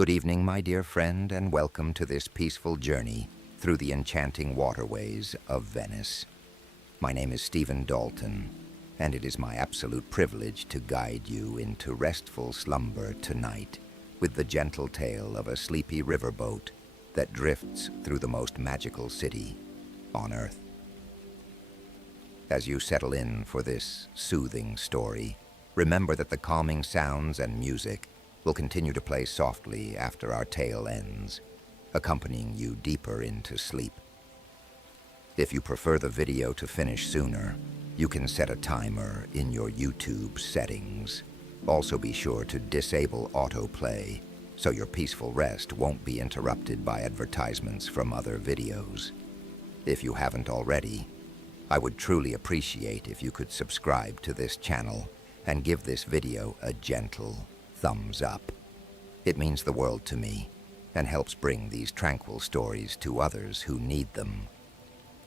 Good evening, my dear friend, and welcome to this peaceful journey through the enchanting waterways of Venice. My name is Stephen Dalton, and it is my absolute privilege to guide you into restful slumber tonight with the gentle tale of a sleepy riverboat that drifts through the most magical city on Earth. As you settle in for this soothing story, remember that the calming sounds and music will continue to play softly after our tale ends, accompanying you deeper into sleep. If you prefer the video to finish sooner, you can set a timer in your YouTube settings. Also be sure to disable autoplay so your peaceful rest won't be interrupted by advertisements from other videos. If you haven't already, I would truly appreciate if you could subscribe to this channel and give this video a gentle thumbs up. It means the world to me and helps bring these tranquil stories to others who need them.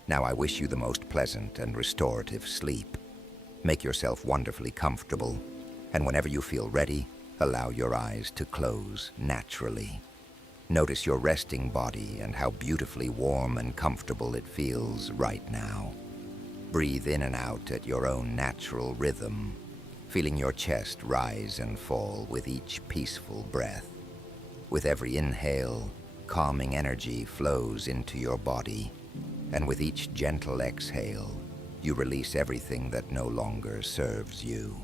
Now I wish you the most pleasant and restorative sleep. Make yourself wonderfully comfortable, and whenever you feel ready, allow your eyes to close naturally. Notice your resting body and how beautifully warm and comfortable it feels right now. Breathe in and out at your own natural rhythm, feeling your chest rise and fall with each peaceful breath. With every inhale, calming energy flows into your body, and with each gentle exhale, you release everything that no longer serves you.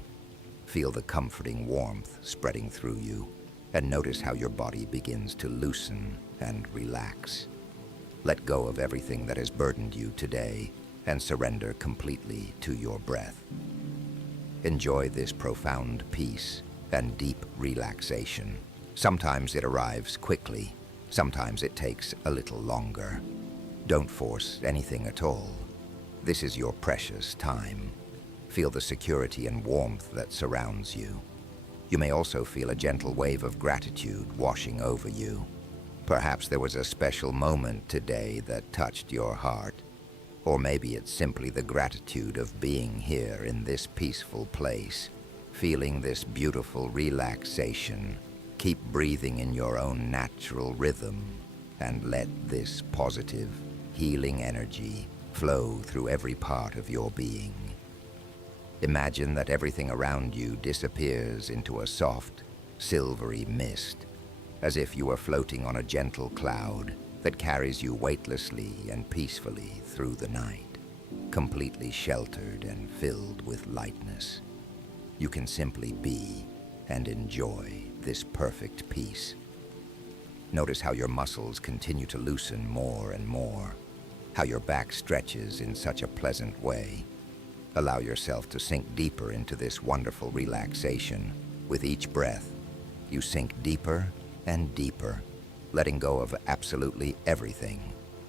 Feel the comforting warmth spreading through you, and notice how your body begins to loosen and relax. Let go of everything that has burdened you today and surrender completely to your breath. Enjoy this profound peace and deep relaxation. Sometimes it arrives quickly, sometimes it takes a little longer. Don't force anything at all. This is your precious time. Feel the security and warmth that surrounds you. You may also feel a gentle wave of gratitude washing over you. Perhaps there was a special moment today that touched your heart. Or maybe it's simply the gratitude of being here in this peaceful place, feeling this beautiful relaxation. Keep breathing in your own natural rhythm and let this positive, healing energy flow through every part of your being. Imagine that everything around you disappears into a soft, silvery mist, as if you were floating on a gentle cloud that carries you weightlessly and peacefully through the night, completely sheltered and filled with lightness. You can simply be and enjoy this perfect peace. Notice how your muscles continue to loosen more and more, how your back stretches in such a pleasant way. Allow yourself to sink deeper into this wonderful relaxation. With each breath, you sink deeper and deeper, letting go of absolutely everything.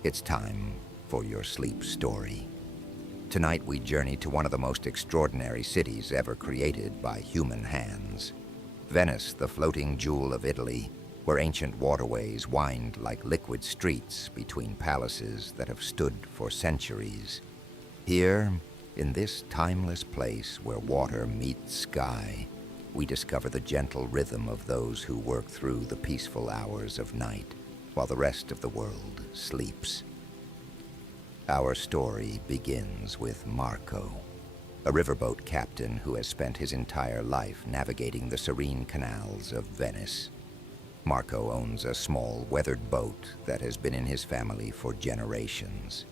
It's time for your sleep story. Tonight we journey to one of the most extraordinary cities ever created by human hands. Venice, the floating jewel of Italy, where ancient waterways wind like liquid streets between palaces that have stood for centuries. Here, in this timeless place where water meets sky, we discover the gentle rhythm of those who work through the peaceful hours of night while the rest of the world sleeps. Our story begins with Marco, a riverboat captain who has spent his entire life navigating the serene canals of Venice. Marco owns a small, weathered boat that has been in his family for generations.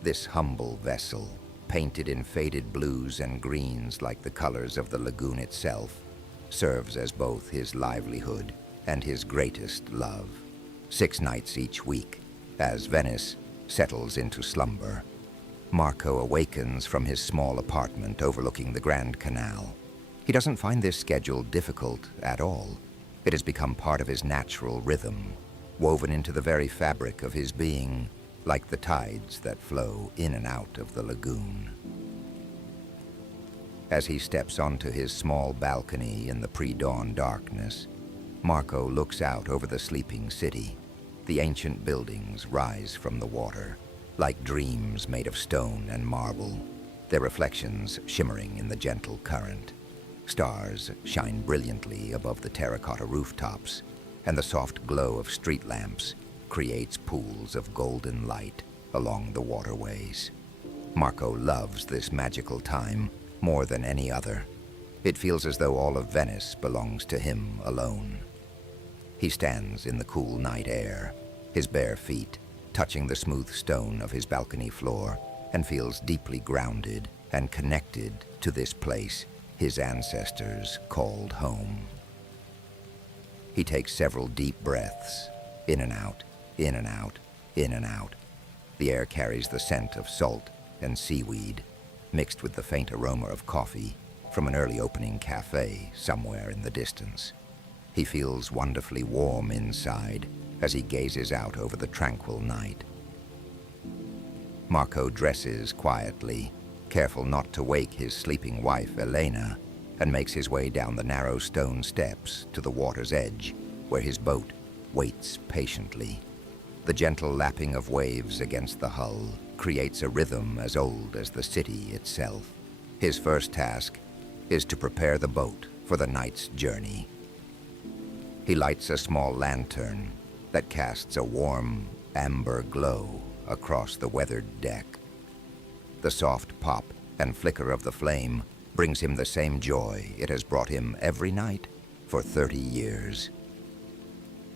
This humble vessel, painted in faded blues and greens like the colors of the lagoon itself, serves as both his livelihood and his greatest love. 6 nights each week, as Venice settles into slumber, Marco awakens from his small apartment overlooking the Grand Canal. He doesn't find this schedule difficult at all. It has become part of his natural rhythm, woven into the very fabric of his being, like the tides that flow in and out of the lagoon. As he steps onto his small balcony in the pre-dawn darkness, Marco looks out over the sleeping city. The ancient buildings rise from the water, like dreams made of stone and marble, their reflections shimmering in the gentle current. Stars shine brilliantly above the terracotta rooftops, and the soft glow of street lamps creates pools of golden light along the waterways. Marco loves this magical time more than any other. It feels as though all of Venice belongs to him alone. He stands in the cool night air, his bare feet touching the smooth stone of his balcony floor, and feels deeply grounded and connected to this place his ancestors called home. He takes several deep breaths, in and out, in and out, in and out. The air carries the scent of salt and seaweed, mixed with the faint aroma of coffee from an early opening cafe somewhere in the distance. He feels wonderfully warm inside as he gazes out over the tranquil night. Marco dresses quietly, careful not to wake his sleeping wife, Elena, and makes his way down the narrow stone steps to the water's edge, where his boat waits patiently. The gentle lapping of waves against the hull creates a rhythm as old as the city itself. His first task is to prepare the boat for the night's journey. He lights a small lantern that casts a warm, amber glow across the weathered deck. The soft pop and flicker of the flame brings him the same joy it has brought him every night for 30 years.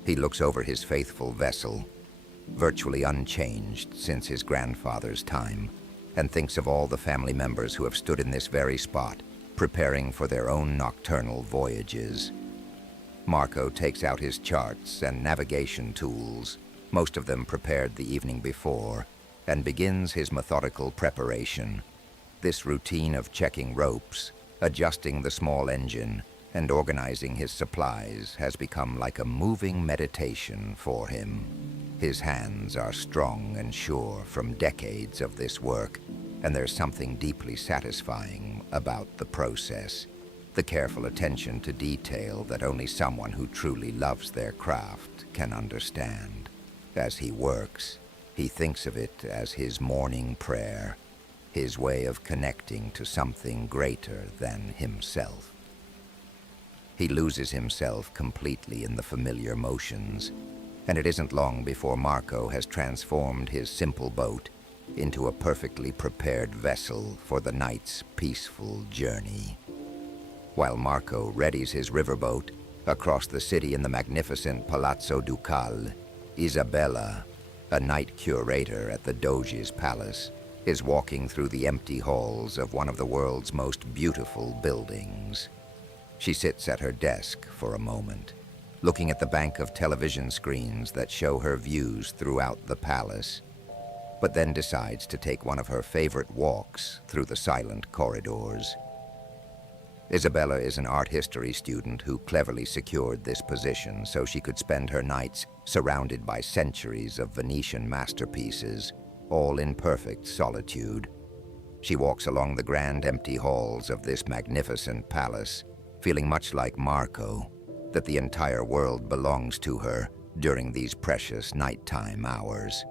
He looks over his faithful vessel, virtually unchanged since his grandfather's time, and thinks of all the family members who have stood in this very spot, preparing for their own nocturnal voyages. Marco takes out his charts and navigation tools, most of them prepared the evening before, and begins his methodical preparation. This routine of checking ropes, adjusting the small engine, and organizing his supplies has become like a moving meditation for him. His hands are strong and sure from decades of this work, and there's something deeply satisfying about the process. The careful attention to detail that only someone who truly loves their craft can understand. As he works, he thinks of it as his morning prayer, his way of connecting to something greater than himself. He loses himself completely in the familiar motions, and it isn't long before Marco has transformed his simple boat into a perfectly prepared vessel for the night's peaceful journey. While Marco readies his riverboat across the city in the magnificent Palazzo Ducale, Isabella, a night curator at the Doge's palace, is walking through the empty halls of one of the world's most beautiful buildings. She sits at her desk for a moment, looking at the bank of television screens that show her views throughout the palace, but then decides to take one of her favorite walks through the silent corridors. Isabella is an art history student who cleverly secured this position so she could spend her nights surrounded by centuries of Venetian masterpieces, all in perfect solitude. She walks along the grand empty halls of this magnificent palace, feeling much like Marco, that the entire world belongs to her during these precious nighttime hours.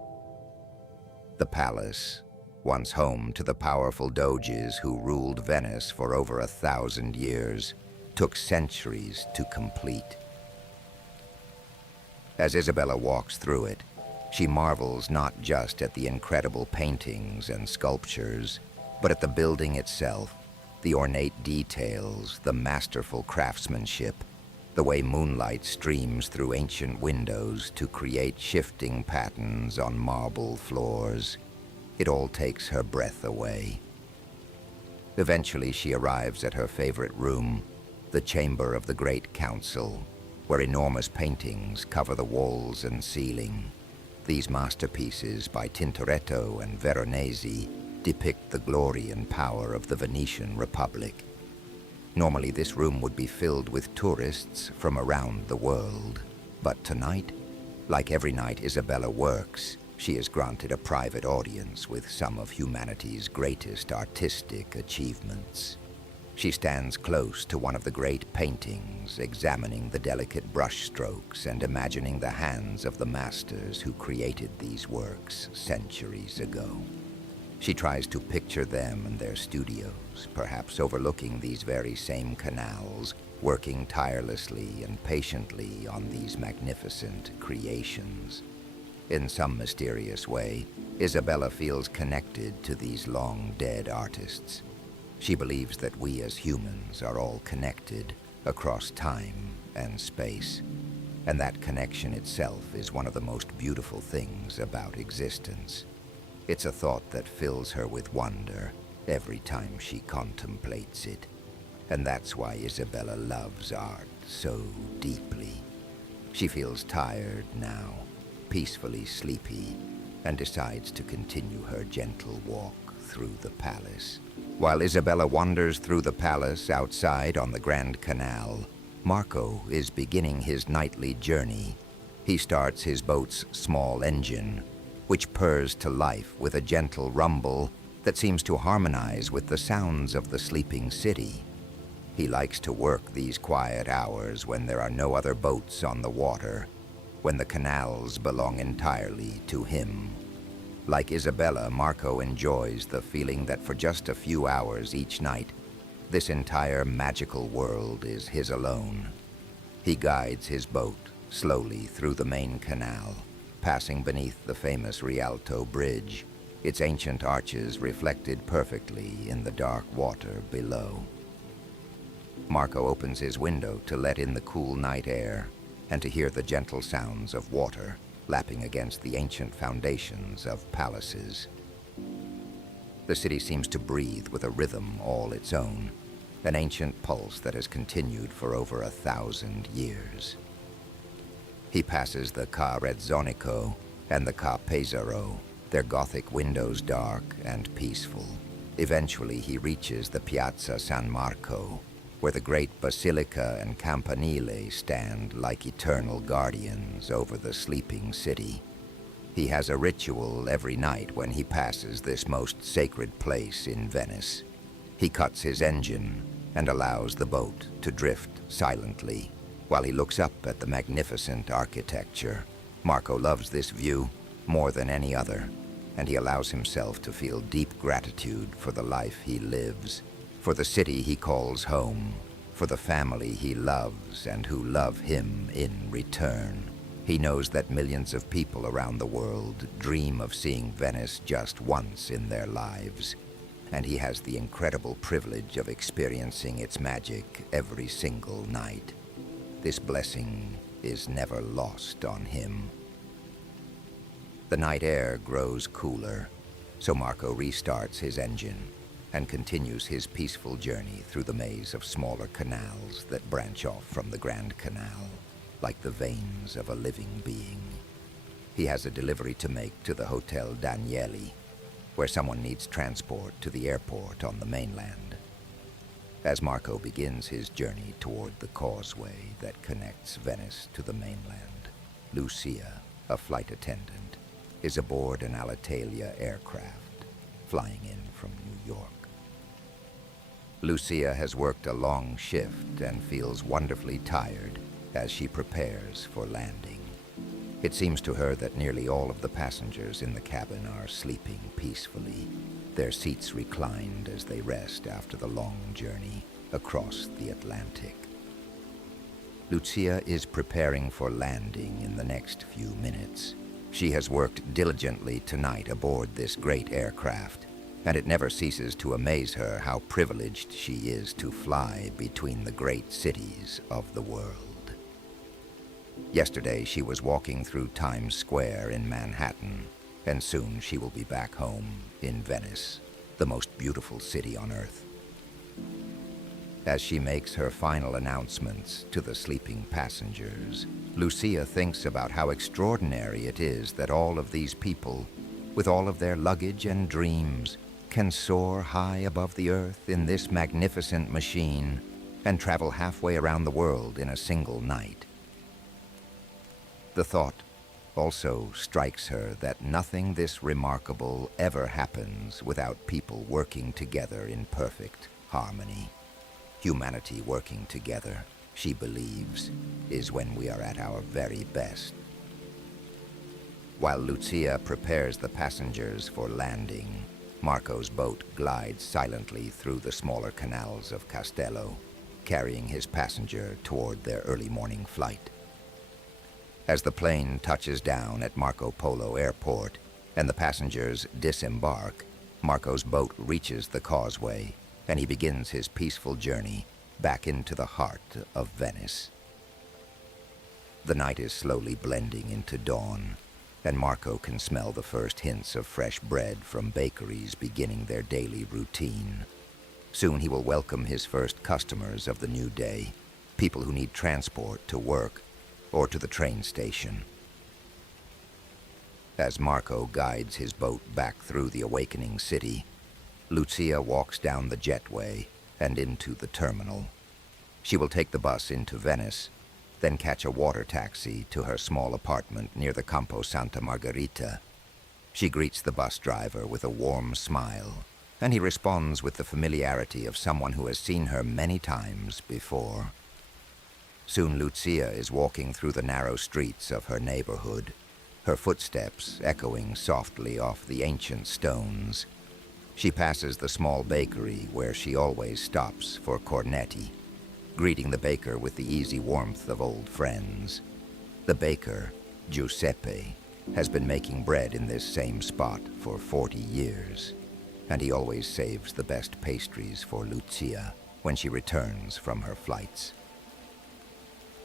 The palace, once home to the powerful doges who ruled Venice for over 1,000 years, took centuries to complete. As Isabella walks through it, she marvels not just at the incredible paintings and sculptures, but at the building itself, the ornate details, the masterful craftsmanship, the way moonlight streams through ancient windows to create shifting patterns on marble floors. It all takes her breath away. Eventually, she arrives at her favorite room, the chamber of the Great Council, where enormous paintings cover the walls and ceiling. These masterpieces by Tintoretto and Veronese depict the glory and power of the Venetian Republic. Normally, this room would be filled with tourists from around the world. But tonight, like every night Isabella works, she is granted a private audience with some of humanity's greatest artistic achievements. She stands close to one of the great paintings, examining the delicate brushstrokes and imagining the hands of the masters who created these works centuries ago. She tries to picture them in their studios, perhaps overlooking these very same canals, working tirelessly and patiently on these magnificent creations. In some mysterious way, Isabella feels connected to these long-dead artists. She believes that we as humans are all connected across time and space, and that connection itself is one of the most beautiful things about existence. It's a thought that fills her with wonder every time she contemplates it, and that's why Isabella loves art so deeply. She feels tired now, peacefully sleepy, and decides to continue her gentle walk through the palace. While Isabella wanders through the palace outside on the Grand Canal, Marco is beginning his nightly journey. He starts his boat's small engine, which purrs to life with a gentle rumble that seems to harmonize with the sounds of the sleeping city. He likes to work these quiet hours when there are no other boats on the water, when the canals belong entirely to him. Like Isabella, Marco enjoys the feeling that for just a few hours each night, this entire magical world is his alone. He guides his boat slowly through the main canal, passing beneath the famous Rialto Bridge, its ancient arches reflected perfectly in the dark water below. Marco opens his window to let in the cool night air and to hear the gentle sounds of water lapping against the ancient foundations of palaces. The city seems to breathe with a rhythm all its own, an ancient pulse that has continued for over 1,000 years. He passes the Ca' Rezzonico and the Ca' Pesaro, their Gothic windows dark and peaceful. Eventually he reaches the Piazza San Marco, where the great basilica and campanile stand like eternal guardians over the sleeping city. He has a ritual every night when he passes this most sacred place in Venice. He cuts his engine and allows the boat to drift silently while he looks up at the magnificent architecture. Marco loves this view more than any other, and he allows himself to feel deep gratitude for the life he lives, for the city he calls home, for the family he loves and who love him in return. He knows that millions of people around the world dream of seeing Venice just once in their lives, and he has the incredible privilege of experiencing its magic every single night. This blessing is never lost on him. The night air grows cooler, so Marco restarts his engine and continues his peaceful journey through the maze of smaller canals that branch off from the Grand Canal, like the veins of a living being. He has a delivery to make to the Hotel Danieli, where someone needs transport to the airport on the mainland. As Marco begins his journey toward the causeway that connects Venice to the mainland, Lucia, a flight attendant, is aboard an Alitalia aircraft flying in from New York. Lucia has worked a long shift and feels wonderfully tired as she prepares for landing. It seems to her that nearly all of the passengers in the cabin are sleeping peacefully, their seats reclined as they rest after the long journey across the Atlantic. Lucia is preparing for landing in the next few minutes. She has worked diligently tonight aboard this great aircraft, and it never ceases to amaze her how privileged she is to fly between the great cities of the world. Yesterday she was walking through Times Square in Manhattan, and soon she will be back home in Venice, the most beautiful city on earth. As she makes her final announcements to the sleeping passengers, Lucia thinks about how extraordinary it is that all of these people, with all of their luggage and dreams, can soar high above the earth in this magnificent machine and travel halfway around the world in a single night. The thought also strikes her that nothing this remarkable ever happens without people working together in perfect harmony. Humanity working together, she believes, is when we are at our very best. While Lucia prepares the passengers for landing, Marco's boat glides silently through the smaller canals of Castello. carrying his passenger toward their early morning flight. As the plane touches down at Marco Polo Airport and the passengers disembark, Marco's boat reaches the causeway and he begins his peaceful journey back into the heart of Venice. The night is slowly blending into dawn, and Marco can smell the first hints of fresh bread from bakeries beginning their daily routine. Soon he will welcome his first customers of the new day, people who need transport to work or to the train station. As Marco guides his boat back through the awakening city, Lucia walks down the jetway and into the terminal. She will take the bus into Venice, then catch a water taxi to her small apartment near the Campo Santa Margherita. She greets the bus driver with a warm smile, and he responds with the familiarity of someone who has seen her many times before. Soon Lucia is walking through the narrow streets of her neighborhood, her footsteps echoing softly off the ancient stones. She passes the small bakery where she always stops for cornetti, greeting the baker with the easy warmth of old friends. The baker, Giuseppe, has been making bread in this same spot for 40 years, and he always saves the best pastries for Lucia when she returns from her flights.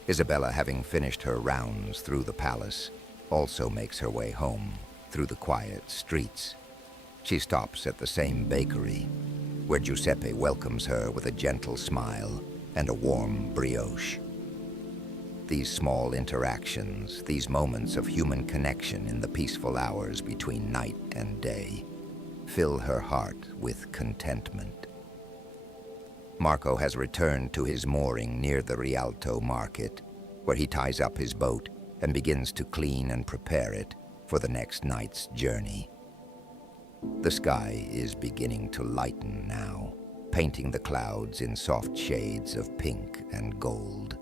Isabella, having finished her rounds through the palace, also makes her way home through the quiet streets. She stops at the same bakery, where Giuseppe welcomes her with a gentle smile and a warm brioche. These small interactions, these moments of human connection in the peaceful hours between night and day, fill her heart with contentment. Marco has returned to his mooring near the Rialto market, where he ties up his boat and begins to clean and prepare it for the next night's journey. The sky is beginning to lighten now, painting the clouds in soft shades of pink and gold.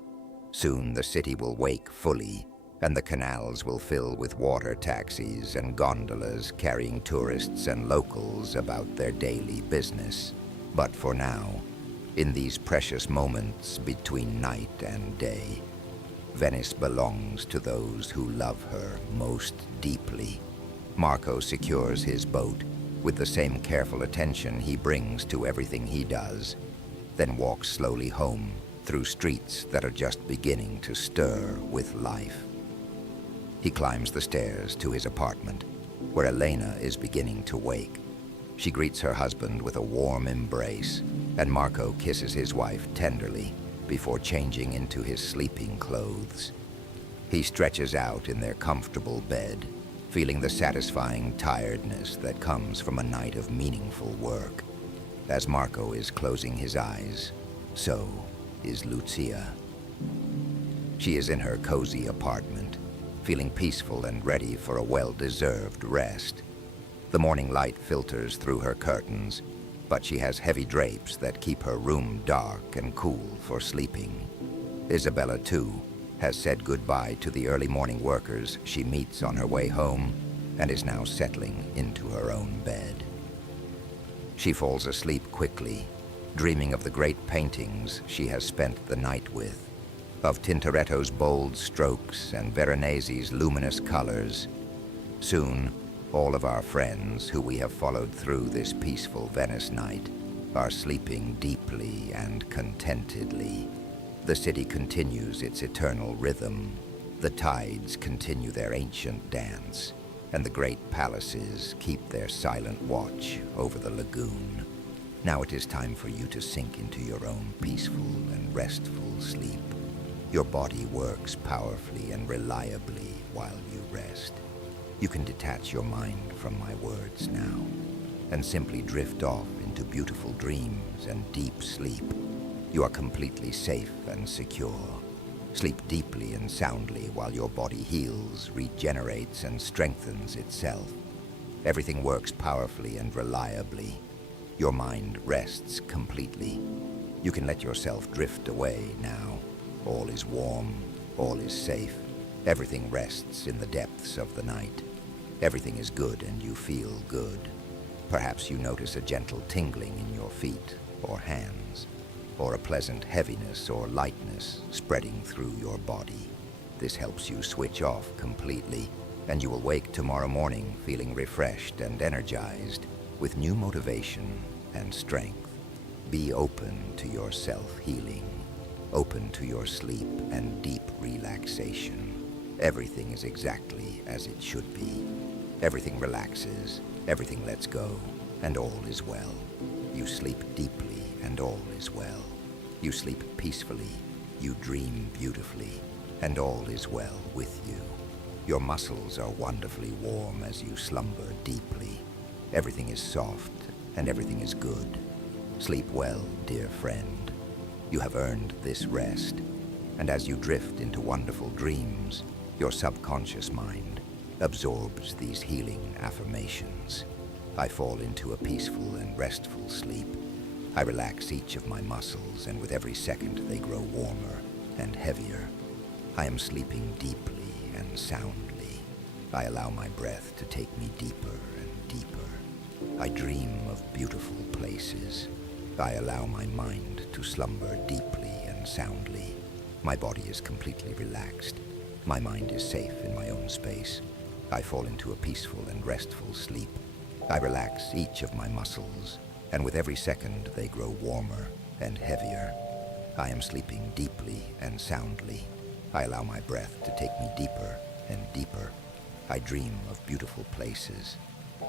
Soon the city will wake fully, and the canals will fill with water taxis and gondolas carrying tourists and locals about their daily business. But for now, in these precious moments between night and day, Venice belongs to those who love her most deeply. Marco secures his boat with the same careful attention he brings to everything he does, then walks slowly home through streets that are just beginning to stir with life. He climbs the stairs to his apartment, where Elena is beginning to wake. She greets her husband with a warm embrace, and Marco kisses his wife tenderly before changing into his sleeping clothes. He stretches out in their comfortable bed, feeling the satisfying tiredness that comes from a night of meaningful work. As Marco is closing his eyes, so is Lucia. She is in her cozy apartment, feeling peaceful and ready for a well-deserved rest. The morning light filters through her curtains, but she has heavy drapes that keep her room dark and cool for sleeping. Isabella, too, has said goodbye to the early morning workers she meets on her way home and is now settling into her own bed. She falls asleep quickly, dreaming of the great paintings she has spent the night with, of Tintoretto's bold strokes and Veronese's luminous colors. Soon, all of our friends who we have followed through this peaceful Venice night are sleeping deeply and contentedly. The city continues its eternal rhythm. The tides continue their ancient dance, and the great palaces keep their silent watch over the lagoon. Now it is time for you to sink into your own peaceful and restful sleep. Your body works powerfully and reliably while you rest. You can detach your mind from my words now and simply drift off into beautiful dreams and deep sleep. You are completely safe and secure. Sleep deeply and soundly while your body heals, regenerates, and strengthens itself. Everything works powerfully and reliably. Your mind rests completely. You can let yourself drift away now. All is warm, all is safe. Everything rests in the depths of the night. Everything is good and you feel good. Perhaps you notice a gentle tingling in your feet or hands. or a pleasant heaviness or lightness spreading through your body. This helps you switch off completely, and you will wake tomorrow morning feeling refreshed and energized with new motivation and strength. Be open to your self-healing, open to your sleep and deep relaxation. Everything is exactly as it should be. Everything relaxes, everything lets go, and all is well. You sleep deeply, and all is well. You sleep peacefully, you dream beautifully, and all is well with you. Your muscles are wonderfully warm as you slumber deeply. Everything is soft, and everything is good. Sleep well, dear friend. You have earned this rest, and as you drift into wonderful dreams, your subconscious mind absorbs these healing affirmations. I fall into a peaceful and restful sleep. I relax each of my muscles, and with every second they grow warmer and heavier. I am sleeping deeply and soundly. I allow my breath to take me deeper and deeper. I dream of beautiful places. I allow my mind to slumber deeply and soundly. My body is completely relaxed. My mind is safe in my own space. I fall into a peaceful and restful sleep. I relax each of my muscles, and with every second they grow warmer and heavier. I am sleeping deeply and soundly. I allow my breath to take me deeper and deeper. I dream of beautiful places.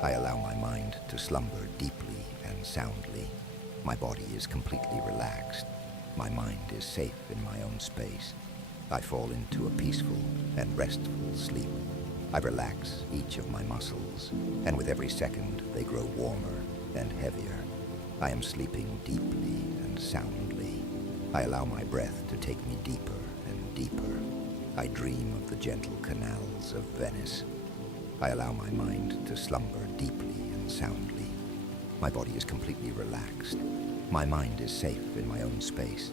I allow my mind to slumber deeply and soundly. My body is completely relaxed. My mind is safe in my own space. I fall into a peaceful and restful sleep. I relax each of my muscles, and with every second they grow warmer and heavier. I am sleeping deeply and soundly. I allow my breath to take me deeper and deeper. I dream of the gentle canals of Venice. I allow my mind to slumber deeply and soundly. My body is completely relaxed. My mind is safe in my own space.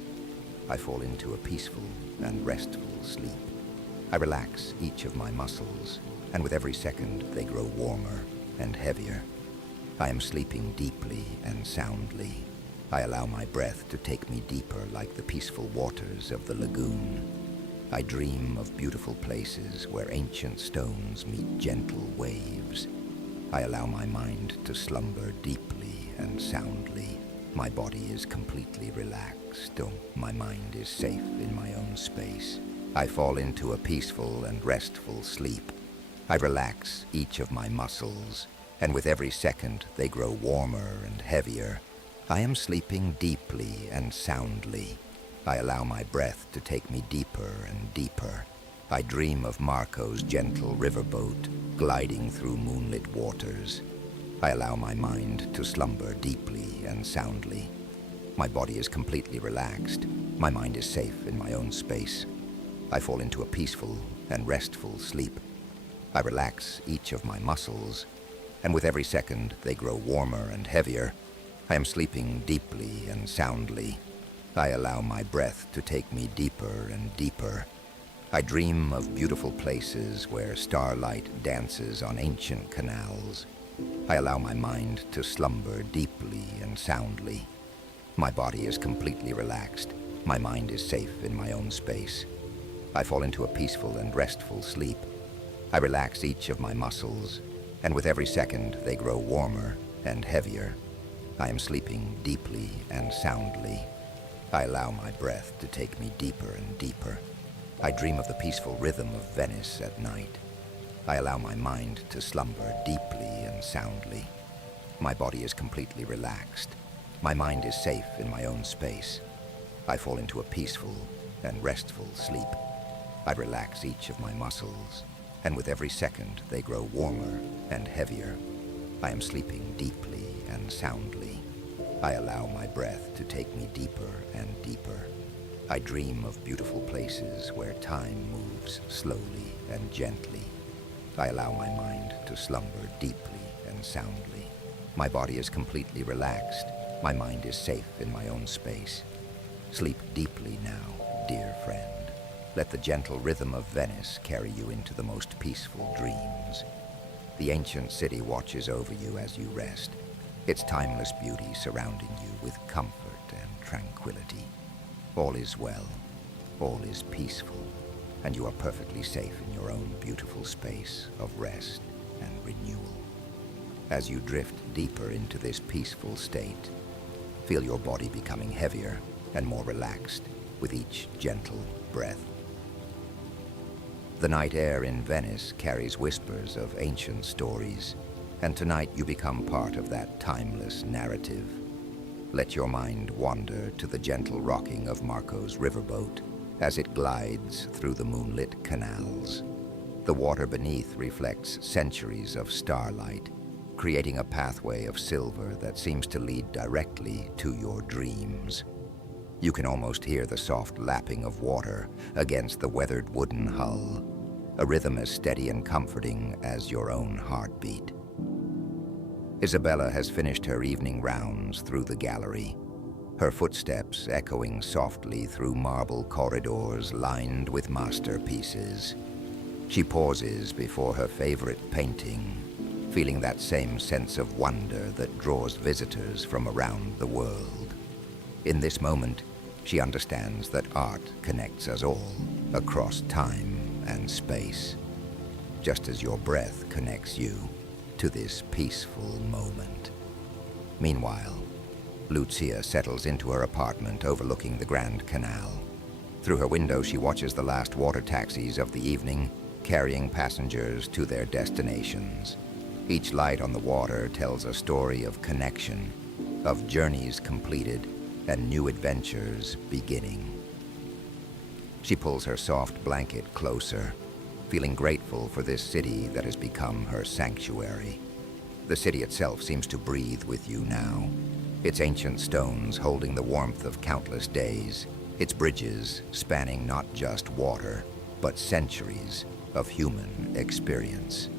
I fall into a peaceful and restful sleep. I relax each of my muscles, and with every second they grow warmer and heavier. I am sleeping deeply and soundly. I allow my breath to take me deeper like the peaceful waters of the lagoon. I dream of beautiful places where ancient stones meet gentle waves. I allow my mind to slumber deeply and soundly. My body is completely relaxed. My mind is safe in my own space. I fall into a peaceful and restful sleep. I relax each of my muscles, and with every second they grow warmer and heavier. I am sleeping deeply and soundly. I allow my breath to take me deeper and deeper. I dream of Marco's gentle riverboat gliding through moonlit waters. I allow my mind to slumber deeply and soundly. My body is completely relaxed. My mind is safe in my own space. I fall into a peaceful and restful sleep. I relax each of my muscles, and with every second they grow warmer and heavier. I am sleeping deeply and soundly. I allow my breath to take me deeper and deeper. I dream of beautiful places where starlight dances on ancient canals. I allow my mind to slumber deeply and soundly. My body is completely relaxed. My mind is safe in my own space. I fall into a peaceful and restful sleep. I relax each of my muscles, and with every second they grow warmer and heavier. I am sleeping deeply and soundly. I allow my breath to take me deeper and deeper. I dream of the peaceful rhythm of Venice at night. I allow my mind to slumber deeply and soundly. My body is completely relaxed. My mind is safe in my own space. I fall into a peaceful and restful sleep. I relax each of my muscles, and with every second they grow warmer and heavier. I am sleeping deeply and soundly. I allow my breath to take me deeper and deeper. I dream of beautiful places where time moves slowly and gently. I allow my mind to slumber deeply and soundly. My body is completely relaxed. My mind is safe in my own space. Sleep deeply now, dear friend. Let the gentle rhythm of Venice carry you into the most peaceful dreams. The ancient city watches over you as you rest, its timeless beauty surrounding you with comfort and tranquility. All is well, all is peaceful, and you are perfectly safe in your own beautiful space of rest and renewal. As you drift deeper into this peaceful state, feel your body becoming heavier and more relaxed with each gentle breath. The night air in Venice carries whispers of ancient stories, and tonight you become part of that timeless narrative. Let your mind wander to the gentle rocking of Marco's riverboat as it glides through the moonlit canals. The water beneath reflects centuries of starlight, creating a pathway of silver that seems to lead directly to your dreams. You can almost hear the soft lapping of water against the weathered wooden hull, a rhythm as steady and comforting as your own heartbeat. Isabella has finished her evening rounds through the gallery, her footsteps echoing softly through marble corridors lined with masterpieces. She pauses before her favorite painting, feeling that same sense of wonder that draws visitors from around the world. In this moment, she understands that art connects us all across time and space, just as your breath connects you to this peaceful moment. Meanwhile, Lucia settles into her apartment overlooking the Grand Canal. Through her window, she watches the last water taxis of the evening, carrying passengers to their destinations. Each light on the water tells a story of connection, of journeys completed, and new adventures beginning. She pulls her soft blanket closer, feeling grateful for this city that has become her sanctuary. The city itself seems to breathe with you now, its ancient stones holding the warmth of countless days, its bridges spanning not just water, but centuries of human experience.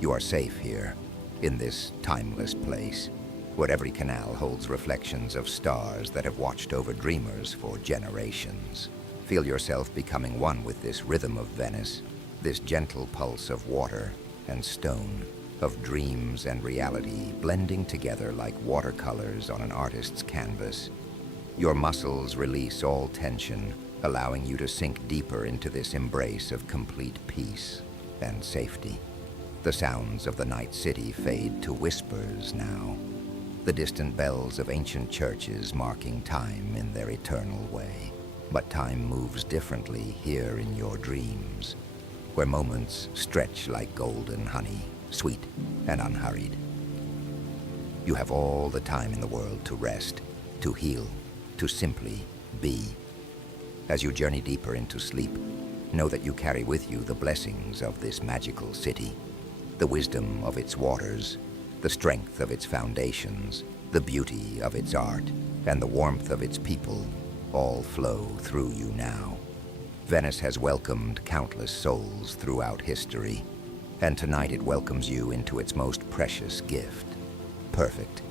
You are safe here, in this timeless place, where every canal holds reflections of stars that have watched over dreamers for generations. Feel yourself becoming one with this rhythm of Venice, this gentle pulse of water and stone, of dreams and reality blending together like watercolors on an artist's canvas. Your muscles release all tension, allowing you to sink deeper into this embrace of complete peace and safety. The sounds of the night city fade to whispers now, the distant bells of ancient churches marking time in their eternal way. But time moves differently here in your dreams, where moments stretch like golden honey, sweet and unhurried. You have all the time in the world to rest, to heal, to simply be. As you journey deeper into sleep, know that you carry with you the blessings of this magical city, the wisdom of its waters, the strength of its foundations, the beauty of its art, and the warmth of its people all flow through you now. Venice has welcomed countless souls throughout history, and tonight it welcomes you into its most precious gift, perfect,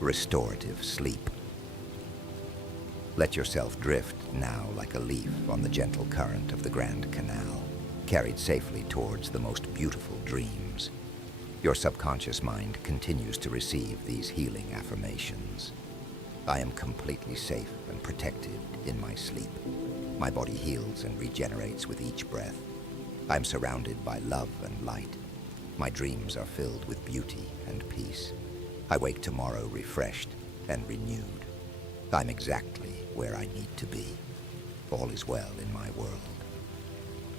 restorative sleep. Let yourself drift now like a leaf on the gentle current of the Grand Canal, carried safely towards the most beautiful dreams. Your subconscious mind continues to receive these healing affirmations. I am completely safe and protected in my sleep. My body heals and regenerates with each breath. I'm surrounded by love and light. My dreams are filled with beauty and peace. I wake tomorrow refreshed and renewed. I'm exactly where I need to be. All is well in my world.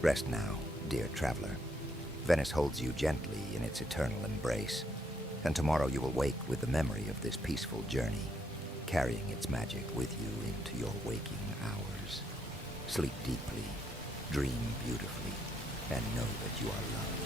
Rest now, dear traveler. Venice holds you gently in its eternal embrace, and tomorrow you will wake with the memory of this peaceful journey, carrying its magic with you into your waking hours. Sleep deeply, dream beautifully, and know that you are loved.